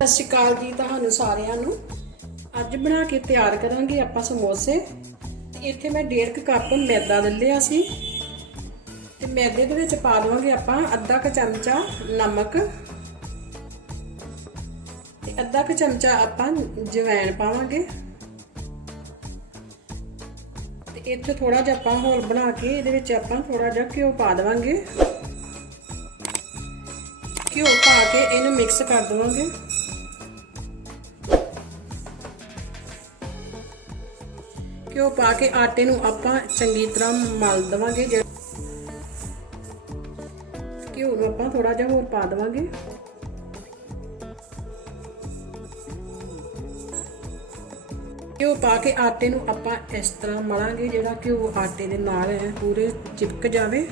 ਸਤਿ ਸ਼੍ਰੀ ਅਕਾਲ ਜੀ ਤੁਹਾਨੂੰ ਸਾਰਿਆਂ ਨੂੰ। ਅੱਜ ਬਣਾ ਕੇ ਤਿਆਰ ਕਰਾਂਗੇ ਆਪਾਂ ਸਮੋਸੇ। ਤੇ ਇੱਥੇ ਮੈਂ 1.5 ਕੱਪ ਮੈਦਾ ਲੈ ਲਿਆ ਸੀ। ਤੇ ਮੈਦੇ ਦੇ ਵਿੱਚ ਪਾ ਦਵਾਂਗੇ ਆਪਾਂ ਅੱਧਾ ਕੁ ਚਮਚਾ ਨਮਕ। ਤੇ ਅੱਧਾ ਕੁ ਚਮਚਾ ਆਪਾਂ ਜਵੈਣ ਪਾਵਾਂਗੇ। ਤੇ ਇੱਥੇ ਥੋੜਾ ਜਿਹਾ ਆਪਾਂ ਹੋਰ ਬਣਾ ਕੇ ਇਹਦੇ ਵਿੱਚ ਆਪਾਂ ਥੋੜਾ ਜਿਹਾ ਘਿਓ ਪਾ ਦਵਾਂਗੇ। ਘਿਓ ਪਾ ਕੇ ਇਹਨੂੰ ਮਿਕਸ ਕਰ ਦਵਾਂਗੇ। ਘਿਓ ਪਾ ਕੇ ਆਟੇ ਨੂੰ ਆਪਾਂ ਚੰਗੀ ਤਰ੍ਹਾਂ ਮਲ ਦਵਾਂਗੇ। ਜੇ ਘਿਓ ਨੂੰ ਆਪਾਂ ਥੋੜਾ ਜਿਹਾ ਹੋਰ ਪਾ ਦਵਾਂਗੇ। ਘਿਓ ਪਾ ਕੇ ਆਟੇ ਨੂੰ ਆਪਾਂ ਇਸ ਤਰ੍ਹਾਂ ਮਲਾਂਗੇ, ਜਿਹੜਾ ਘਿਓ ਆਟੇ ਦੇ ਨਾਲ ਹੈ, ਪੂਰੇ ਚਿਪਕ ਜਾਵੇ।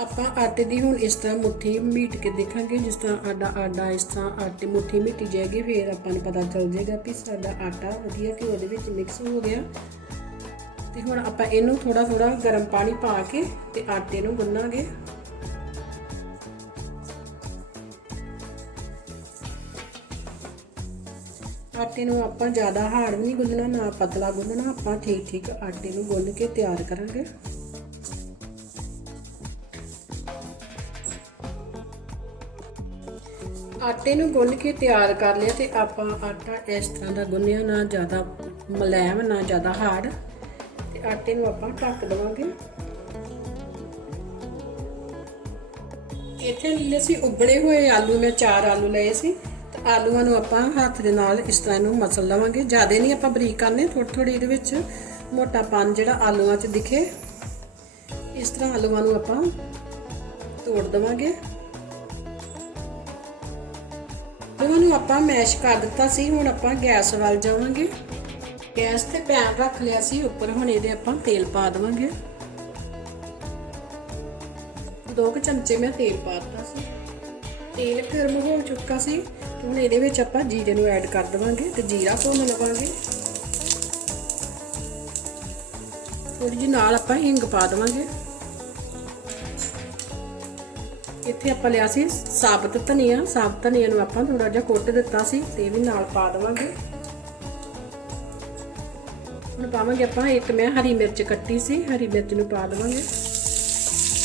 ਆਪਾਂ ਆਟੇ ਦੀ ਹੁਣ ਇਸ ਤਰ੍ਹਾਂ ਮੁੱਠੀ ਮੀਟ ਕੇ ਦੇਖਾਂਗੇ, ਜਿਸ ਤਰ੍ਹਾਂ ਆਡਾ ਆਡਾ ਇਸ ਤਰ੍ਹਾਂ ਆਟੇ ਮੁੱਠੀ ਮੀਟੀ ਜਾਏਗੀ ਫਿਰ ਆਪਾਂ ਨੂੰ ਪਤਾ ਚੱਲ ਜਾਏਗਾ ਕਿ ਸਾਡਾ ਆਟਾ ਵਧੀਆ ਘਿਓ ਦੇ ਵਿੱਚ ਮਿਕਸ ਹੋ ਗਿਆ। ਤੇ ਹੁਣ ਆਪਾਂ ਇਹਨੂੰ ਥੋੜਾ ਥੋੜਾ ਗਰਮ ਪਾਣੀ ਪਾ ਕੇ ਤੇ ਆਟੇ ਨੂੰ ਗੁੰਨਾਂਗੇ। ਆਟੇ ਨੂੰ ਆਪਾਂ ਜ਼ਿਆਦਾ ਹਾਰਡ ਨਹੀਂ ਗੁੰਨਣਾ, ਨਾ ਪਤਲਾ ਗੁੰਨਣਾ, ਆਪਾਂ ਠੀਕ ਠੀਕ ਆਟੇ ਨੂੰ ਗੁੰਨ ਕੇ ਤਿਆਰ ਕਰਾਂਗੇ। ਆਟੇ ਨੂੰ ਗੁੰਨ ਕੇ ਤਿਆਰ ਕਰ ਲਿਆ ਤੇ ਆਪਾਂ ਆਟਾ ਇਸ ਤਰ੍ਹਾਂ ਦਾ ਗੁੰਨਿਆ, ਨਾ ਜ਼ਿਆਦਾ ਮਲੈਮ, ਨਾ ਜ਼ਿਆਦਾ ਹਾਰਡ। ਤੇ ਆਟੇ ਨੂੰ ਆਪਾਂ ਢੱਕ ਦਵਾਂਗੇ। ਇੱਥੇ ਲਈ ਅਸੀਂ ਉਬਲੇ ਹੋਏ ਆਲੂ ਮੈਂ ਚਾਰ ਆਲੂ ਲਏ ਸੀ, ਤੇ ਆਲੂਆਂ ਨੂੰ ਆਪਾਂ ਹੱਥ ਦੇ ਨਾਲ ਇਸ ਤਰ੍ਹਾਂ ਇਹਨੂੰ ਮਸਲ ਲਵਾਂਗੇ। ਜ਼ਿਆਦਾ ਨਹੀਂ ਆਪਾਂ ਬਰੀਕ ਕਰਨੇ ਥੋੜੀ ਥੋੜੀ ਇਹਦੇ ਵਿੱਚ ਮੋਟਾਪਨ ਜਿਹੜਾ ਆਲੂਆਂ 'ਚ ਦਿਖੇ। ਇਸ ਤਰ੍ਹਾਂ ਆਲੂਆਂ ਨੂੰ ਆਪਾਂ ਤੋੜ ਦਵਾਂਗੇ। ਆਲੂਆਂ ਨੂੰ ਆਪਾਂ ਮੈਸ਼ ਕਰ ਦਿੱਤਾ ਸੀ, ਹੁਣ ਆਪਾਂ ਗੈਸ ਵੱਲ ਜਾਵਾਂਗੇ। ਗੈਸ ਤੇ ਪੈਨ ਰੱਖ ਲਿਆ ਸੀ, ਉੱਪਰ ਹੁਣ ਇਹਦੇ ਆਪਾਂ ਤੇਲ ਪਾ ਦੇਵਾਂਗੇ। ਦੋ ਕੁ ਚਮਚੇ ਮੈਂ ਤੇਲ ਪਾ ਦਿੱਤਾ ਸੀ। ਤੇਲ ਗਰਮ ਹੋ ਚੁੱਕਾ ਸੀ ਹੁਣ ਇਹਦੇ ਵਿੱਚ ਆਪਾਂ ਜੀਰੇ ਨੂੰ ਐਡ ਕਰ ਦੇਵਾਂਗੇ ਤੇ ਜੀਰਾ ਭੁੰਨ ਲਵਾਂਗੇ। ਥੋੜੀ ਜਿਹੀ ਨਾਲ ਆਪਾਂ ਹਿੰਗ ਪਾ ਦੇਵਾਂਗੇ। ਇੱਥੇ ਆਪਾਂ ਲਿਆ ਸੀ ਸਾਬਤ ਧਨੀਆ ਸਾਬਤ ਧਨੀਆ ਨੂੰ ਆਪਾਂ ਥੋੜਾ ਜਿਹਾ ਕੁੱਟ ਦਿੱਤਾ ਸੀ ਤੇ ਵੀ ਨਾਲ ਪਾ ਦੇਵਾਂਗੇ। ਹੁਣ ਪਾਵਾਂਗੇ ਆਪਾਂ ਇੱਕ ਮੈਂ ਹਰੀ ਮਿਰਚ ਕੱਟੀ ਸੀ, ਹਰੀ ਮਿਰਚ ਨੂੰ ਪਾ ਦੇਵਾਂਗੇ।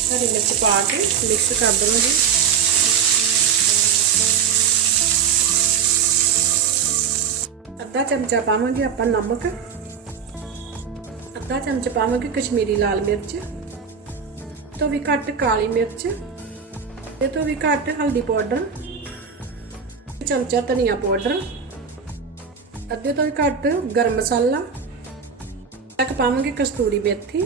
ਹਰੀ ਮਿਰਚ ਪਾ ਕੇ ਮਿਕਸ ਕਰ ਦੇਵਾਂਗੇ। ਅੱਧਾ ਚਮਚਾ ਪਾਵਾਂਗੇ ਆਪਾਂ ਨਮਕ। ਅੱਧਾ ਚਮਚ ਪਾਵਾਂਗੇ ਕਸ਼ਮੀਰੀ ਲਾਲ ਮਿਰਚ। ਤੋਂ ਵੀ ਘੱਟ ਕਾਲੀ ਮਿਰਚ। ਇਹ ਤੋਂ ਵੀ ਘੱਟ ਹਲਦੀ ਪਾਊਡਰ, ਚਮਚਾ ਧਨੀਆ ਪਾਊਡਰ, ਅੱਧੇ ਤੋਂ ਵੀ ਘੱਟ ਗਰਮ ਮਸਾਲਾ, ਤੱਕ ਪਾਵਾਂਗੇ ਕਸਤੂਰੀ ਮੇਥੀ।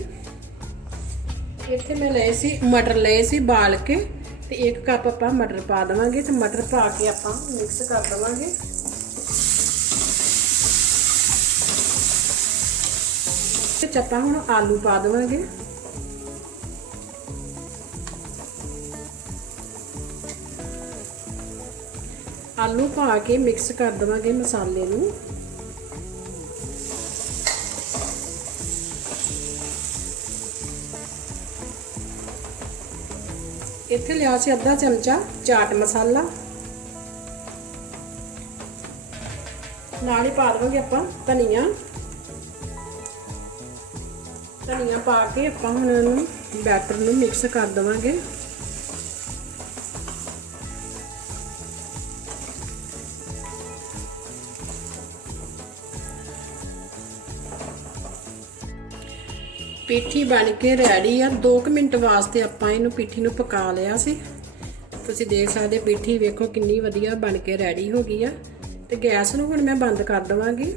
ਇੱਥੇ ਮੈਂ ਲਏ ਸੀ, ਮਟਰ ਲਏ ਸੀ ਬਾਲ ਕੇ ਤੇ ਇੱਕ ਕੱਪ ਆਪਾਂ ਮਟਰ ਪਾ ਦੇਵਾਂਗੇ ਤੇ ਮਟਰ ਪਾ ਕੇ ਆਪਾਂ ਮਿਕਸ ਕਰ ਦੇਵਾਂਗੇ। ਤੇ ਚੱਪਾ ਹੁਣ ਆਲੂ ਪਾ ਦੇਵਾਂਗੇ। ਆਲੂ ਪਾ ਕੇ ਮਿਕਸ ਕਰ ਦੇਵਾਂਗੇ ਮਸਾਲੇ ਨੂੰ। ਇੱਥੇ ਲਿਆ ਸੀ ਅੱਧਾ ਚਮਚਾ ਚਾਟ ਮਸਾਲਾ। ਨਾਲ ਹੀ ਪਾ ਦੇਵਾਂਗੇ ਆਪਾਂ ਧਨੀਆ। ਧਨੀਆ ਪਾ ਕੇ ਆਪਾਂ ਹੁਣ ਇਹਨੂੰ ਬੈਟਰ ਨੂੰ ਮਿਕਸ ਕਰ ਦੇਵਾਂਗੇ। ਪੀਠੀ ਬਣ ਕੇ ਰੈਡੀ ਆ। 2 ਮਿੰਟ ਵਾਸਤੇ ਆਪਾਂ ਇਹਨੂੰ ਪੀਠੀ ਨੂੰ ਪਕਾ ਲਿਆ ਸੀ। ਤੁਸੀਂ ਦੇਖ ਸਕਦੇ ਪੀਠੀ ਵੇਖੋ ਕਿੰਨੀ ਵਧੀਆ ਬਣ ਕੇ ਰੈਡੀ ਹੋ ਗਈ ਆ। ਤੇ ਗੈਸ ਨੂੰ ਹੁਣ ਮੈਂ ਬੰਦ ਕਰ ਦਵਾਂਗੀ।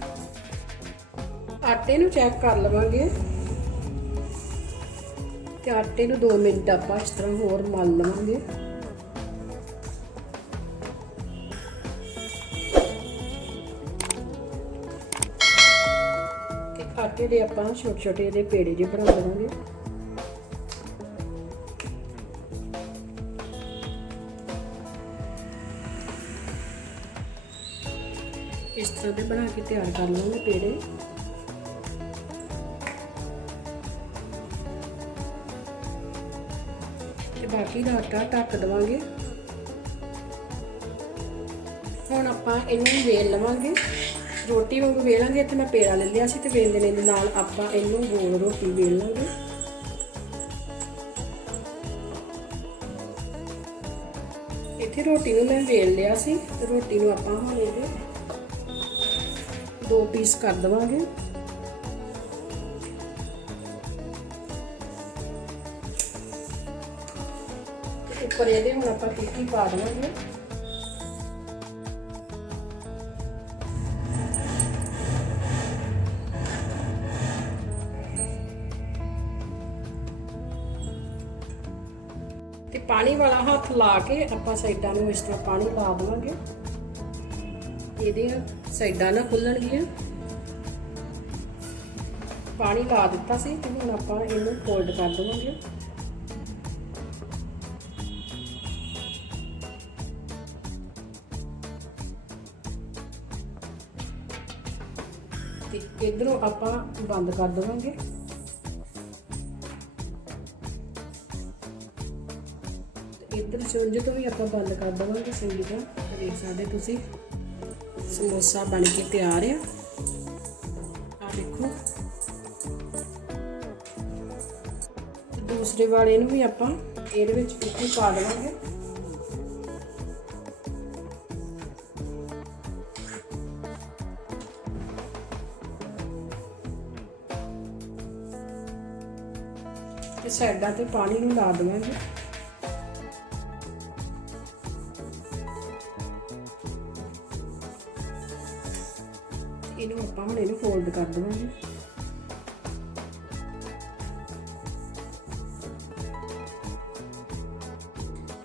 ਆਟੇ ਨੂੰ ਚੈੱਕ ਕਰ ਲਵਾਂਗੇ। ਤੇ ਆਟੇ ਨੂੰ 2 ਮਿੰਟ ਆਪਾਂ ਇਸ ਤਰ੍ਹਾਂ ਹੋਰ ਮਲ ਲਵਾਂਗੇ। ਆਟੇ ਦੇ ਆਪਾਂ ਛੋਟੇ ਛੋਟੇ ਇਹਦੇ ਪੇੜੇ ਜੇ ਬਣਾ ਲਵਾਂਗੇ ਇਸ ਤਰ੍ਹਾਂ ਦੇ ਬਣਾ ਕੇ ਤਿਆਰ ਕਰ ਲਵਾਂਗੇ ਪੇੜੇ। ਤੇ ਬਾਕੀ ਦਾ ਆਟਾ ਢੱਕ ਦਵਾਂਗੇ। ਹੁਣ ਆਪਾਂ ਇਹਨੂੰ ਵੇਲ ਲਵਾਂਗੇ। ਰੋਟੀ ਵਾਂਗੂ ਵੇਲਾਂਗੇ ਇੱਥੇ ਮੈਂ ਪੇੜਾ ਲੈ ਲਿਆ ਸੀ ਤੇ ਵੇਲਣੇ ਦੇ ਨਾਲ ਆਪਾਂ ਇਹਨੂੰ ਗੋਲ ਰੋਟੀ ਵੇਲ ਲਾਂਗੇ। ਇੱਥੇ ਰੋਟੀ ਨੂੰ ਮੈਂ ਵੇਲ ਲਿਆ ਸੀ, ਤੇ ਰੋਟੀ ਨੂੰ ਆਪਾਂ ਹੁਣ ਇਹਦੇ ਦੋ ਪੀਸ ਕਰ ਦਵਾਂਗੇ। ਉੱਪਰ ਇਹਦੇ ਹੁਣ ਆਪਾਂ ਟਿੱਕੀ ਪਾ ਦਵਾਂਗੇ। ਪਾਣੀ ਵਾਲਾ ਹੱਥ ਲਾ ਕੇ ਆਪਾਂ ਸਾਈਡਾਂ ਨੂੰ ਇਸ ਤਰ੍ਹਾਂ ਪਾਣੀ ਲਾ ਦੇਵਾਂਗੇ। ਇਹਦੀਆਂ ਸਾਈਡਾਂ ਨਾ ਖੁੱਲਣਗੀਆਂ। ਪਾਣੀ ਲਾ ਦਿੱਤਾ ਸੀ ਤੇ ਹੁਣ ਆਪਾਂ ਇਹਨੂੰ ਫੋਲਡ ਕਰ ਦੇਵਾਂਗੇ। ਤੇ ਇਧਰੋਂ ਆਪਾਂ ਬੰਦ ਕਰ ਦੇਵਾਂਗੇ। ਇੱਧਰ ਚੁੰਝ ਤੋਂ ਵੀ ਆਪਾਂ ਬੰਦ ਕਰ ਦਵਾਂਗੇ ਚੰਗੀ ਤਰ੍ਹਾਂ ਦੇਖ ਸਕਦੇ ਤੁਸੀਂ। ਸਮੋਸਾ ਬਣ ਕੇ ਤਿਆਰ ਆ। ਆ ਦੇਖੋ। ਦੂਸਰੇ ਵਾਲੇ ਨੂੰ ਵੀ ਆਪਾਂ ਇਹਦੇ ਵਿੱਚ ਟਿੱਕੀ ਪਾ ਦੇਵਾਂਗੇ। ਤੇ ਸਾਈਡਾਂ ਤੇ ਪਾਣੀ ਨੂੰ ਲਾ ਦੇਵਾਂਗੇ। ਇਹਨੂੰ ਆਪਾਂ ਹੁਣ ਇਹਨੂੰ ਫੋਲਡ ਕਰ ਦੇਵਾਂਗੇ।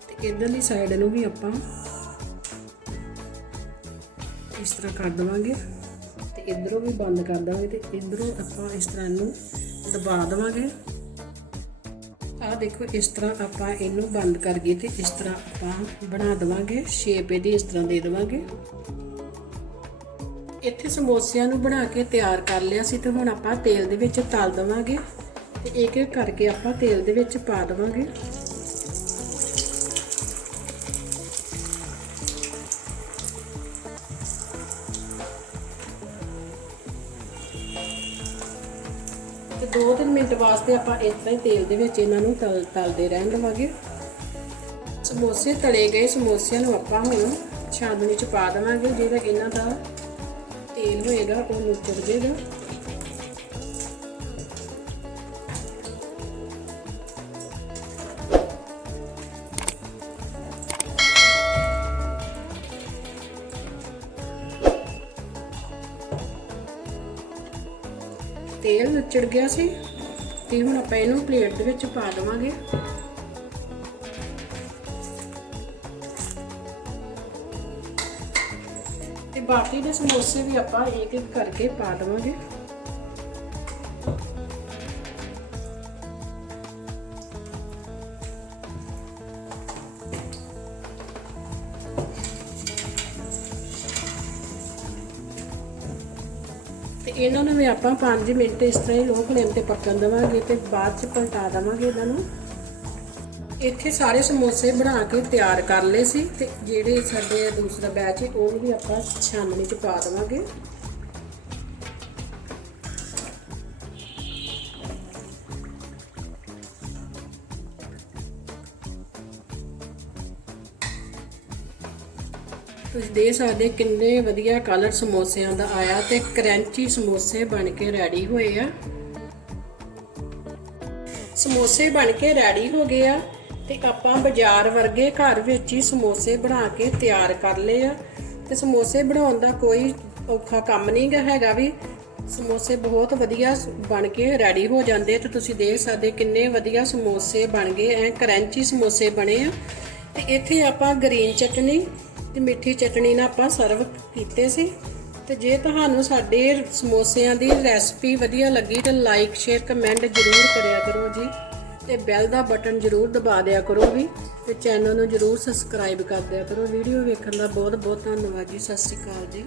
ਤੇ ਇਧਰਲੀ ਸਾਈਡ ਨੂੰ ਵੀ ਆਪਾਂ ਇਸ ਤਰ੍ਹਾਂ ਕਰ ਦੇਵਾਂਗੇ। ਤੇ ਇਧਰੋਂ ਵੀ ਬੰਦ ਕਰ ਦੇਵਾਂਗੇ ਤੇ ਇਧਰੋਂ ਆਪਾਂ ਇਸ ਤਰ੍ਹਾਂ ਇਹਨੂੰ ਦਬਾ ਦੇਵਾਂਗੇ। ਆ ਦੇਖੋ, ਇਸ ਤਰ੍ਹਾਂ ਆਪਾਂ ਇਹਨੂੰ ਬੰਦ ਕਰ ਤੇ ਇਸ ਤਰ੍ਹਾਂ ਆਪਾਂ ਬਣਾ ਦੇਵਾਂਗੇ। ਸ਼ੇਪ ਇਹਦੀ ਇਸ ਤਰ੍ਹਾਂ ਦੇ ਦੇਵਾਂਗੇ। ਇੱਥੇ ਸਮੋਸਿਆਂ ਨੂੰ ਬਣਾ ਕੇ ਤਿਆਰ ਕਰ ਲਿਆ ਸੀ ਤੇ ਹੁਣ ਆਪਾਂ ਤੇਲ ਦੇ ਵਿੱਚ ਤਲ ਦਵਾਂਗੇ। ਤੇ ਇੱਕ ਇੱਕ ਕਰਕੇ ਆਪਾਂ ਤੇਲ ਦੇ ਵਿੱਚ ਪਾ ਦਵਾਂਗੇ। ਤੇ 2-3 ਮਿੰਟ ਵਾਸਤੇ ਆਪਾਂ ਇਸ ਤਰ੍ਹਾਂ ਹੀ ਤੇਲ ਦੇ ਵਿੱਚ ਇਹਨਾਂ ਨੂੰ ਤਲ ਤਲਦੇ ਰਹਿਣ ਦਵਾਂਗੇ। ਸਮੋਸੇ ਤਲੇ ਗਏ ਸਮੋਸਿਆਂ ਨੂੰ ਆਪਾਂ ਹੁਣ ਛਾਨਣੀ ਚ ਪਾ ਦਵਾਂਗੇ, ਜਿਹੜਾ ਇਹਨਾਂ ਦਾ ਤੇਲ ਹੋਏਗਾ ਉਹ ਨੁੱਚੜ ਜਾਏਗਾ ਤੇਲ ਨੁੱਚੜ ਗਿਆ ਸੀ, ਤੇ ਹੁਣ ਆਪਾਂ ਇਹਨੂੰ ਪਲੇਟ ਦੇ ਵਿੱਚ ਪਾ ਦੇਵਾਂਗੇ। ਤੇ ਬਾਕੀ ਦੇ ਸਮੋਸੇ ਵੀ ਆਪਾਂ ਇੱਕ ਇੱਕ ਕਰਕੇ ਪਾ ਦੇਵਾਂਗੇ। ਤੇ ਇਹਨਾਂ ਨੂੰ ਵੀ ਆਪਾਂ 5 ਮਿੰਟ ਇਸ ਤਰ੍ਹਾਂ ਹੀ ਲੋ ਫਲੇਮ ਤੇ ਪੱਕਣ ਦੇਵਾਂਗੇ ਤੇ ਬਾਅਦ ਚ ਪਲਟਾ ਦੇਵਾਂਗੇ ਇਹਨਾਂ ਨੂੰ। ਇੱਥੇ ਸਾਰੇ ਸਮੋਸੇ ਬਣਾ ਕੇ ਤਿਆਰ ਕਰ ਲਏ ਸੀ ਤੇ ਜਿਹੜੇ ਸਾਡੇ ਦੂਸਰਾ ਬੈਚ ਹੈ ਉਹ ਵੀ ਆਪਾਂ ਛਾਨਣੀ ਚ ਪਾ ਦੇਵਾਂਗੇ। ਤੁਸੀਂ ਦੇਖ ਸਕਦੇ ਕਿੰਨੇ ਵਧੀਆ ਕਲਰ ਸਮੋਸਿਆਂ ਦਾ ਆਇਆ ਤੇ ਕਰੰਚੀ ਸਮੋਸੇ ਬਣ ਕੇ ਰੈਡੀ ਹੋਏ ਆ। ਸਮੋਸੇ ਬਣ ਕੇ ਰੈਡੀ ਹੋ ਗਏ ਆ। ਤੇ ਆਪਾਂ ਬਾਜ਼ਾਰ ਵਰਗੇ ਘਰ ਵਿੱਚ ਹੀ ਸਮੋਸੇ ਬਣਾ ਕੇ ਤਿਆਰ ਕਰ ਲਏ ਆ। ਤੇ ਸਮੋਸੇ ਬਣਾਉਣ ਦਾ ਕੋਈ ਔਖਾ ਕੰਮ ਨਹੀਂ ਹੈਗਾ ਵੀ। ਸਮੋਸੇ ਬਹੁਤ ਵਧੀਆ ਬਣ ਕੇ ਰੈਡੀ ਹੋ ਜਾਂਦੇ ਤੇ ਤੁਸੀਂ ਦੇਖ ਸਕਦੇ ਕਿੰਨੇ ਵਧੀਆ ਸਮੋਸੇ ਬਣ ਗਏ ਐ ਕਰੰਚੀ ਸਮੋਸੇ ਬਣੇ ਆ। ਤੇ ਇੱਥੇ ਆਪਾਂ ਗ੍ਰੀਨ ਚਟਨੀ ਤੇ ਮਿੱਠੀ ਚਟਨੀ ਨਾਲ ਆਪਾਂ ਸਰਵ ਕੀਤੇ ਸੀ। ਤੇ ਜੇ ਤੁਹਾਨੂੰ ਸਾਡੇ ਸਮੋਸਿਆਂ ਦੀ ਰੈਸਪੀ ਵਧੀਆ ਲੱਗੀ ਤਾਂ ਲਾਈਕ ਸ਼ੇਅਰ ਕਮੈਂਟ ਜ਼ਰੂਰ ਕਰਿਆ ਕਰੋ ਜੀ। ਤੇ ਬੈਲ ਦਾ ਬਟਨ ਜ਼ਰੂਰ ਦਬਾ ਦਿਆ ਕਰੋ ਵੀ ਤੇ ਚੈਨਲ ਨੂੰ ਜ਼ਰੂਰ ਸਬਸਕ੍ਰਾਈਬ ਕਰ ਦਿਆ ਕਰੋ। ਵੀਡੀਓ ਵੇਖਣ ਦਾ ਬਹੁਤ ਬਹੁਤ ਧੰਨਵਾਦ ਜੀ। ਸਤਿ ਸ਼੍ਰੀ ਅਕਾਲ ਜੀ।